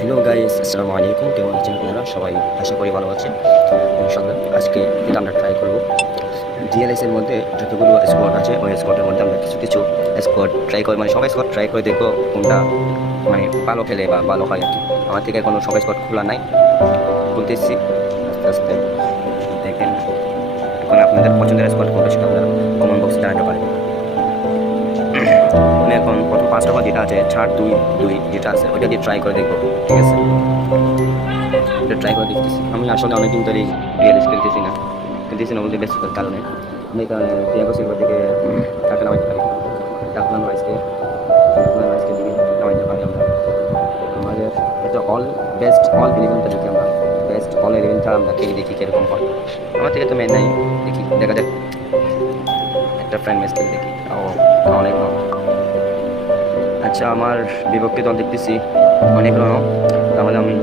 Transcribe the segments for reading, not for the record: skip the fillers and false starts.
Hello guys, আসসালামু আলাইকুম। কেমন আছেন আপনারা সবাই? আশা করি ভালো আছেন ইনশাআল্লাহ। আজকে এটা আমরা ট্রাই করব ডিএলএস এর মধ্যে যতগুলো স্কোয়াড আছে ওই স্কোয়াডের মধ্যে আমরা কিছু কিছু স্কোয়াড ট্রাই করি, মানে সব স্কোয়াড ট্রাই করে দেখবো কোনটা মানে ভালো খেলে বা ভালো হয় আর কি। আমার থেকে কোনো সব স্কোয়াড খোলা নাই, খুলতেছি আস্তে আস্তে। দেখেন এখন আপনাদের পছন্দের স্কোয়াড কোনটা সেটা আপনারা কমেন্ট বক্সে জানাতে পারেন। আমি এখন প্রথম 5 টাকা যেটা আছে 4-2-2 যেটা আছে ওইটা দিয়ে ট্রাই করে দেখবো, ঠিক আছে? এটা ট্রাই করে দেখতেছি। আমি আসলে অনেকদিন ধরেই রিয়েলিস্ট খেলতেছি না বলতে ব্যস্ততার কারণে। আমি টিয়াগো সিলভার থেকে টাকা নামাইতে পারি, ডাকলাম রাইসকে দিকে নামাইতে পারি আমরা। আমাদের এটা অল ইলেভেনটা দেখি আমরা, বেস্ট অল ইলেভেনটা আমরা খেলে দেখি কীরকম হয়। আমার থেকে তো মেন নাই, দেখি দেখা যাক। একটা ফ্রেন্ড ম্যাচ খেলে দেখি। অনেক রন। আচ্ছা, আমার বিপক্ষে দল দেখতেছি অনেক রন, তাহলে আমি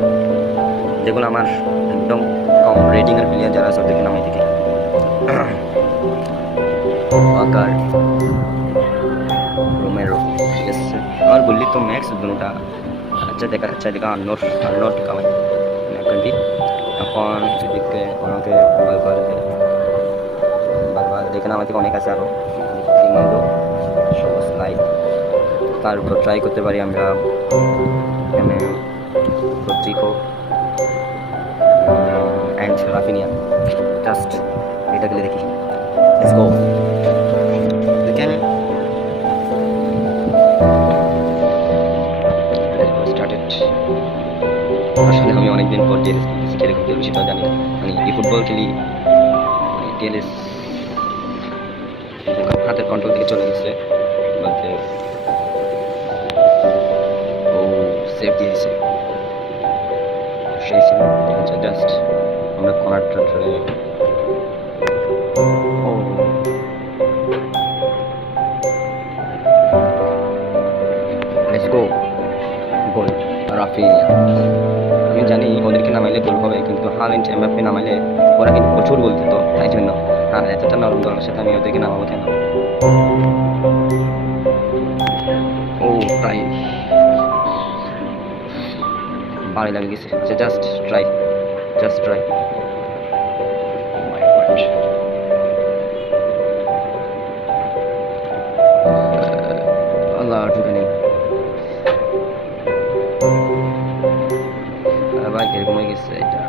যেগুলো আমার একদম কম রেটিংয়ের প্লেয়ার যারা আছে ওদেরকে নামাই দেখি। ওয়াকার, রোমেরো, ঠিক আছে। और गुल्ली तो मैक्स दोनों टा अच्छा देखा আর্নল্ড কামাই কান্দি। এখন সেদিকে ওনাকে বল করে বারবার দেখে আমার থেকে অনেক আছে আরও রিমান্ডো সবাই। তার উপর ট্রাই করতে পারি আমরা এখানে রদ্রিগো অ্যান্ড রাফিনিয়া। জাস্ট এটা গেলে দেখি। Let's go. দেখেন স্টার্টেড। আসলে আমি অনেকদিন পর টিএলএস খেলতেছি, কিরকম খেলবো সেটাও জানি না। মানে এই ফুটবল খেলি, টিএলএস হাতের কন্ট্রোল থেকে চলে গেছে বলতে। ও সেভ দিয়েছে সেই ছিল। আচ্ছা, জাস্ট আমরা কর্নারটা ট্রাই। ও লেটস গো। Goal Raphinha. আমি জানি ওদেরকে নামাইলে গোল হবে, কিন্তু হাল্যান্ড এমবাপ্পে নামাইলে ওরা কিন্তু প্রচুর গোল দিত, তাই জন্য আর এতটা নরম দলের সাথে আমি ওদেরকে নামাবো কেন? ও তাই ভালো লাগে গেছে। Just try. আল্লাহ ঢুকে নেই আবার কিরকম হয়ে গেছে এটা।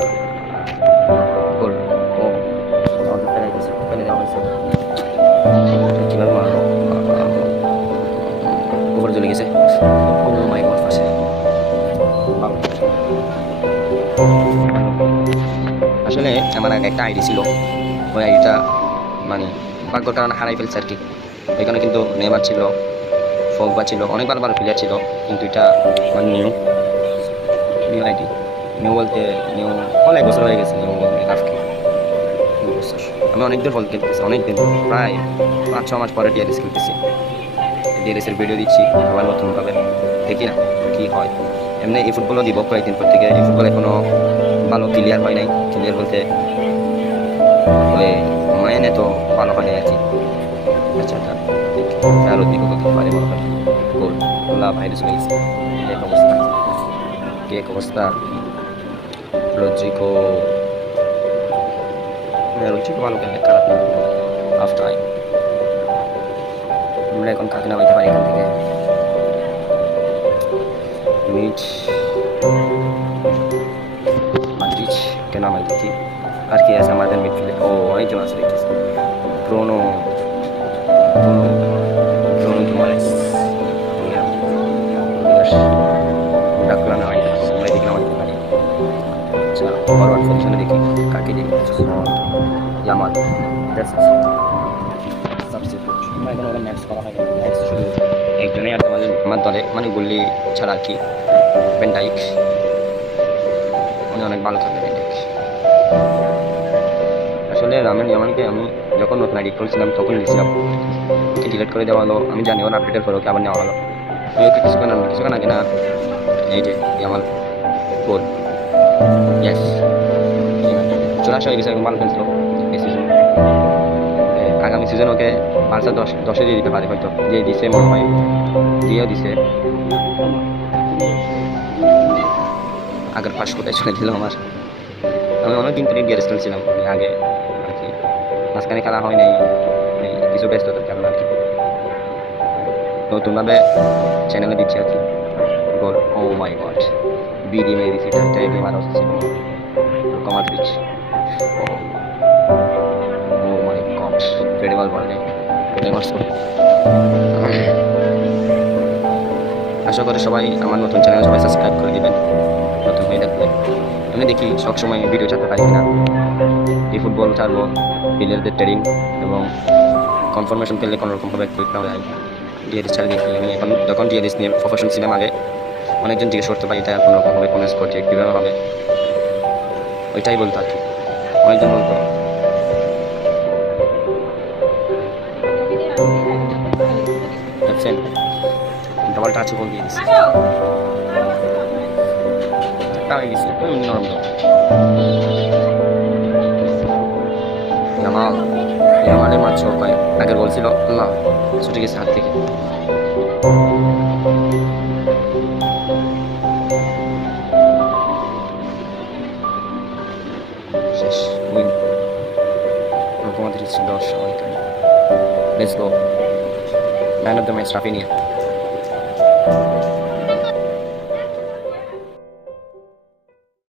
গোল। ও আমাদের ফেলে দিয়েছে, ফেলে দেওয়া হয়েছে। কিভাবে মারলো? উপরে চলে গেছে। ও মাই গড, পাশে আসলে আমার আগে একটা আইডি ছিল, ওই আইডিটা মানে ভাগ্যর কারণে হারাই ফেলছে আর কি। ওইখানে কিন্তু নেইমার ছিল, ফগবা ছিল, অনেক ভালো ভালো প্লেয়ার ছিল, কিন্তু এটা মানে নিউ আইডি। নিউ বলতে নিউ অনেক বছর হয়ে গেছে। নিউ বলতে লাস্ট বছর আমি অনেকদিন বল খেলতেছি, অনেকদিন, প্রায় 5-6 মাস পরে ডিএলএস খেলতেছি। ডিএলএসের ভিডিও দিচ্ছি আবার নতুনভাবে, দেখি না কী হয়। এমনি এই ফুটবলও দিব কয়েকদিন পর থেকে। এই ফুটবল এখনও ভালো ক্লিয়ার হয় নাই। ক্লিয়ার বলতে ওই মাইনে তো ভালো হয় নাই আর কি। আচ্ছা আরও দিকে বলতে পারে মনে হয়। গোল গোলা ভাইরাস হয়ে গেছে। এক অবস্থা। রদ্রিগো ভালো খেলে, খারাপ না। Half time. আমরা এখন কাকে নামাইতে পারি এখান থেকে? মাদ্রিজকে নামাই দেখি। আর কি আছে আমাদের মিডফিল্ডে? ও অনেকজন আছে দেখতেছি। ব্রুনো গুমারেস, ডাকলাম নামাই সবাই দেখে নামাইতে পারি। আচ্ছা, ফরওয়ার্ড পজিশনে দেখি কাকে দেখি। Yamal substitute. এখন ওরা ম্যাচ করা হয়, ম্যাচ শুধু একজনেই আছে আমাদের আমার দলে, মানে গুল্লি ছাড়া আর কি। ভ্যান ডাইক উনি অনেক ভালো থাকে। ভ্যান ডাইক আসলে ইয়ামালকে আমি যখন নতুন আইডি করেছিলাম তখন নিয়েছিলাম, ওকে ডিলিট করে দেওয়া হলো। আমি জানি ওর আপডেটের পর ওকে আবার নেওয়া হলো। ওকে কিছুক্ষণ আগে না, এই যে ইয়ামাল গোল। ইয়েস, 84 হয়ে গেছে, এরকম ভালো খেলছিল এই সিজন। আগামী সিজন ওকে 5-10 দিয়ে দিতে পারে হয়তো, দিয়ে দিছে মনে হয়, দিয়েও দিছে। আগের পাশ কোথায় চলে দিল আমার। আমি অনেকদিন ধরে ইন্ডিয়ার স্টুডেন্ট ছিলাম আগে আর কি, মাঝখানে খেলা হয় নাই এই কিছু ব্যস্ততার কারণে আর কি। নতুনভাবে চ্যানেলে দিচ্ছি আর কি গোল। ও মাই গড, বিডি মেরে দিচ্ছি, এটা এটাই মারা উচিত ছিল কমাদ্রিচ। ও মাই গড, ফেডেবাল বল নেই, এটা মারছো। আশা করি সবাই আমার নতুন চ্যানেল সবাই সাবস্ক্রাইব করে দিবেন নতুন হয়ে থাকলে। আমি দেখি সবসময় ভিডিও ছাড়তে পারি কিনা, এই ফুটবল ছাড়বো, প্লেয়ারদের ট্রেনিং এবং কনফার্মেশন পেলে কোনোরকমভাবে কুইক না যায় ডিএডিস ছাড়া দেখি। আমি এখন যখন ডিএডিস নিয়ে প্রফেশন ছিলাম আগে, অনেকজন জিজ্ঞেস করতে পারি এটা কোনোরকমভাবে কোন স্পোর্টে কীভাবে হবে, ওইটাই বলতো আর কি। অনেকজন বলতো দেখছেন ডবল টাচ বল দিয়ে দিচ্ছি, হয়ে গেছে নরম তো। জামাল জামালের মাত্র উপায় আগের বলছিল না, ছুটে গেছে হাত থেকে। শেষ উইন, আমাদের ছিল 10। Let's go, man of the match Raphinha.